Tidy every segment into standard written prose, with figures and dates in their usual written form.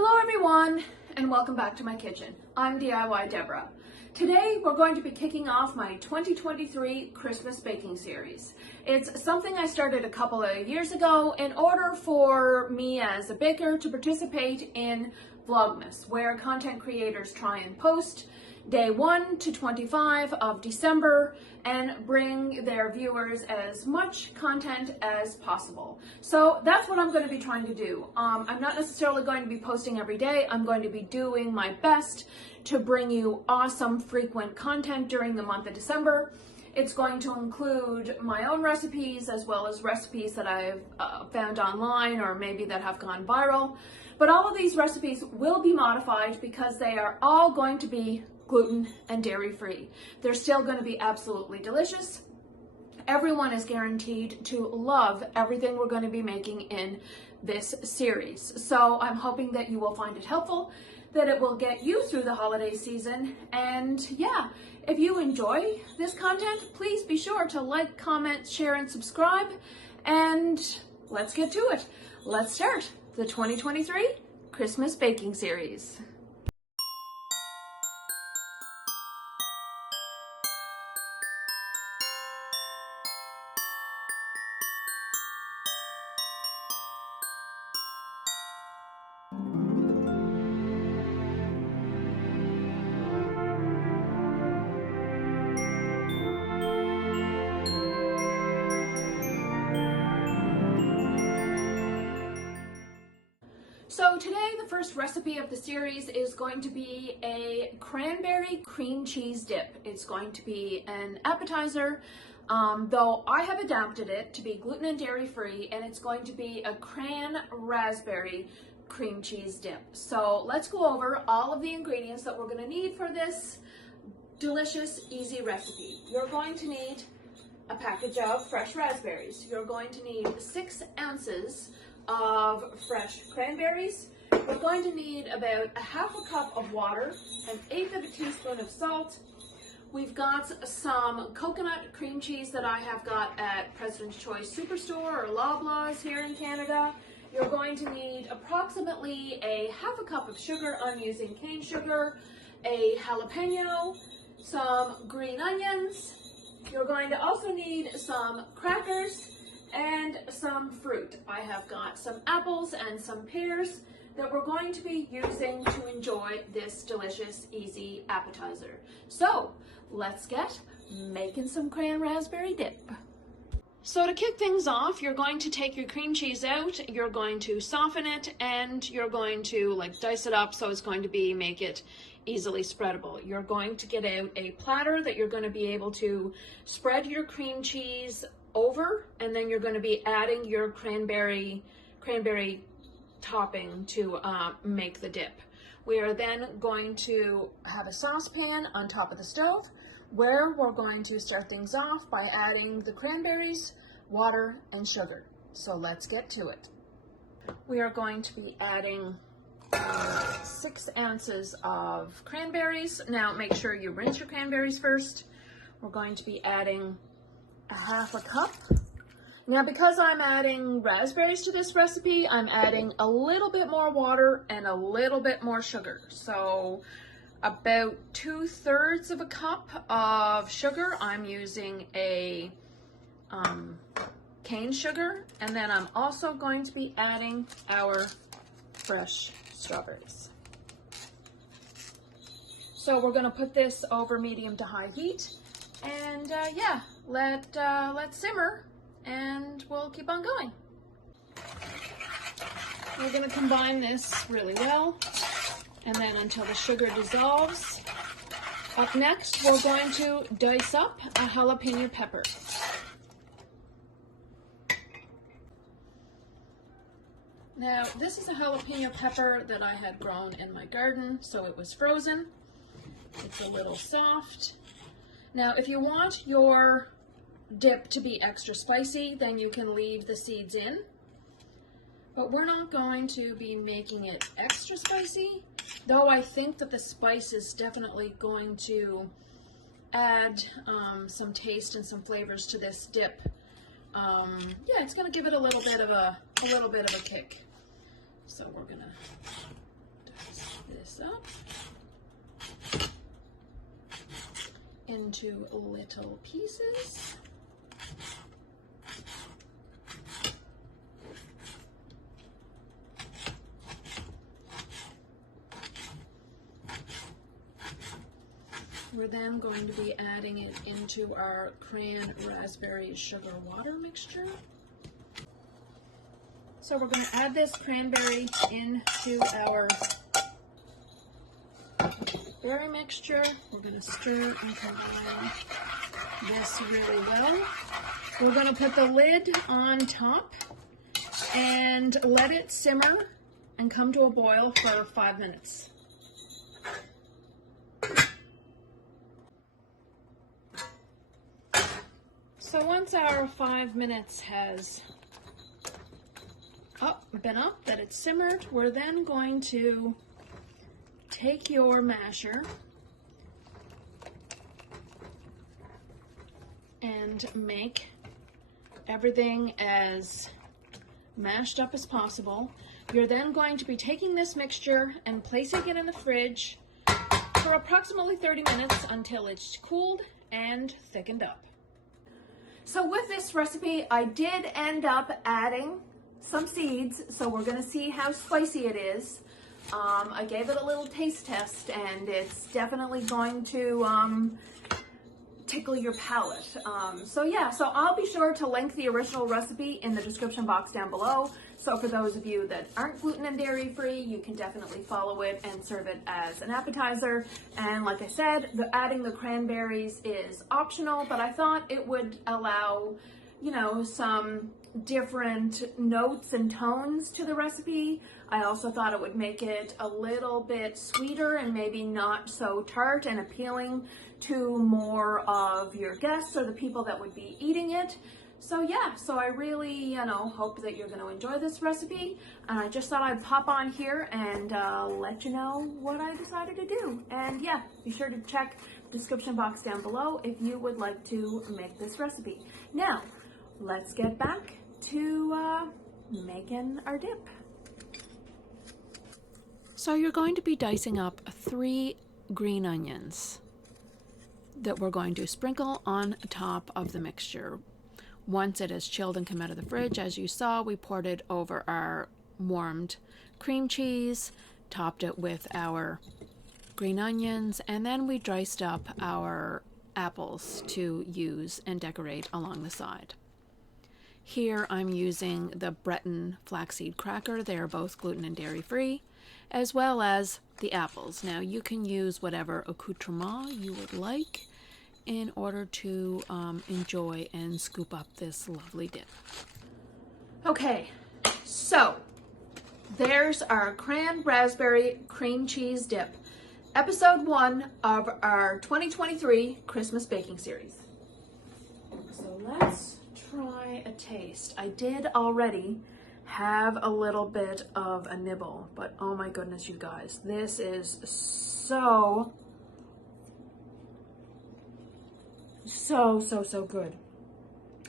Hello everyone, and welcome back to my kitchen. I'm DIY Deborah. Today we're going to be kicking off my 2023 Christmas baking series. It's something I started a couple of years ago in order for me as a baker to participate in Vlogmas, where content creators try and post day 1 to 25 of December and bring their viewers as much content as possible. So that's what I'm going to be trying to do. I'm not necessarily going to be posting every day. I'm going to be doing my best to bring you awesome frequent content during the month of December. It's going to include my own recipes as well as recipes that I've found online or maybe that have gone viral. But all of these recipes will be modified because they are all going to be gluten and dairy free. They're still going to be absolutely delicious. Everyone is guaranteed to love everything we're going to be making in this series. So I'm hoping that you will find it helpful, that it will get you through the holiday season. And yeah, if you enjoy this content, please be sure to like, comment, share, and subscribe. And let's get to it. Let's start the 2023 Christmas baking series. So today the first recipe of the series is going to be a cranberry cream cheese dip. It's going to be an appetizer, though I have adapted it to be gluten and dairy free, and it's going to be a Cran-Raspberry cream cheese dip. So let's go over all of the ingredients that we're going to need for this delicious, easy recipe. You're going to need a package of fresh raspberries. You're going to need 6 ounces of fresh cranberries. We're going to need about a half a cup of water, 1/8 of a teaspoon of salt. We've got some coconut cream cheese that I have got at President's Choice Superstore or Loblaws here in Canada. You're going to need approximately a half a cup of sugar. I'm using cane sugar, a jalapeno, some green onions. You're going to also need some crackers and some fruit. I have got some apples and some pears that we're going to be using to enjoy this delicious, easy appetizer. So let's get making some Cran-Raspberry dip. So to kick things off, you're going to take your cream cheese out, you're going to soften it, and you're going to dice it up so it's going to make it easily spreadable. You're going to get out a platter that you're going to be able to spread your cream cheese over, and then you're going to be adding your cranberry topping to make the dip. We are then going to have a saucepan on top of the stove where we're going to start things off by adding the cranberries, water, and sugar. So let's get to it. We are going to be adding 6 ounces of cranberries. Now make sure you rinse your cranberries first. We're going to be adding a half a cup. Now because I'm adding raspberries to this recipe, I'm adding a little bit more water and a little bit more sugar. So about 2/3 of a cup of sugar. I'm using a cane sugar, and then I'm also going to be adding our fresh strawberries. So we're going to put this over medium to high heat, and yeah, let simmer, and we'll keep on going. We're going to combine this really well, and then until the sugar dissolves. Up next, we're going to dice up a jalapeno pepper. Now, this is a jalapeno pepper that I had grown in my garden, so it was frozen. It's a little soft. Now, if you want your dip to be extra spicy, then you can leave the seeds in. But we're not going to be making it extra spicy, though I think that the spice is definitely going to add some taste and some flavors to this dip. Yeah, it's going to give it a little bit of a kick. So we're going to this up into little pieces. We're then going to be adding it into our cran-raspberry sugar water mixture. So we're going to add this cranberry into our berry mixture. We're going to stir and combine this really well. We're going to put the lid on top and let it simmer and come to a boil for 5 minutes. So once our 5 minutes has been up, that it's simmered, we're then going to take your masher and make everything as mashed up as possible. You're then going to be taking this mixture and placing it in the fridge for approximately 30 minutes until it's cooled and thickened up. So with this recipe, I did end up adding some seeds, so we're going to see how spicy it is. I gave it a little taste test, and it's definitely going to tickle your palate. So I'll be sure to link the original recipe in the description box down below. So for those of you that aren't gluten and dairy free, you can definitely follow it and serve it as an appetizer. And like I said, adding the cranberries is optional, but I thought it would allow, you know, some different notes and tones to the recipe. I also thought it would make it a little bit sweeter and maybe not so tart and appealing to more of your guests or the people that would be eating it. So I really, hope that you're going to enjoy this recipe. And I just thought I'd pop on here and let you know what I decided to do. And be sure to check the description box down below if you would like to make this recipe. Now, let's get back to making our dip. So you're going to be dicing up 3 green onions that we're going to sprinkle on top of the mixture. Once it has chilled and come out of the fridge, as you saw, we poured it over our warmed cream cheese, topped it with our green onions, and then we diced up our apples to use and decorate along the side. Here I'm using the Breton flaxseed cracker. They are both gluten and dairy free, as well as the apples. Now you can use whatever accoutrement you would like in order to enjoy and scoop up this lovely dip. Okay, so there's our cran-raspberry cream cheese dip, episode 1 of our 2023 Christmas baking series. So let's try a taste. I did already have a little bit of a nibble, but oh my goodness, you guys, this is so good.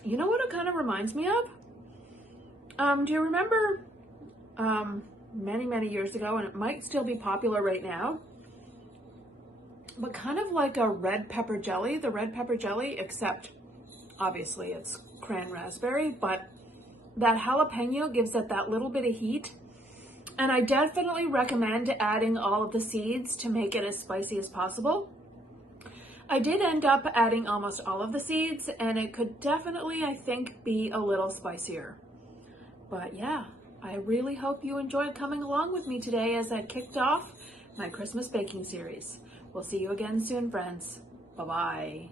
You know what it kind of reminds me of? Do you remember many years ago, and it might still be popular right now, but kind of like a red pepper jelly, the red pepper jelly, except obviously it's cran-raspberry, but that jalapeno gives it that little bit of heat. And I definitely recommend adding all of the seeds to make it as spicy as possible. I did end up adding almost all of the seeds, and it could definitely, I think, be a little spicier. But yeah, I really hope you enjoyed coming along with me today as I kicked off my Christmas baking series. We'll see you again soon, friends. Bye-bye.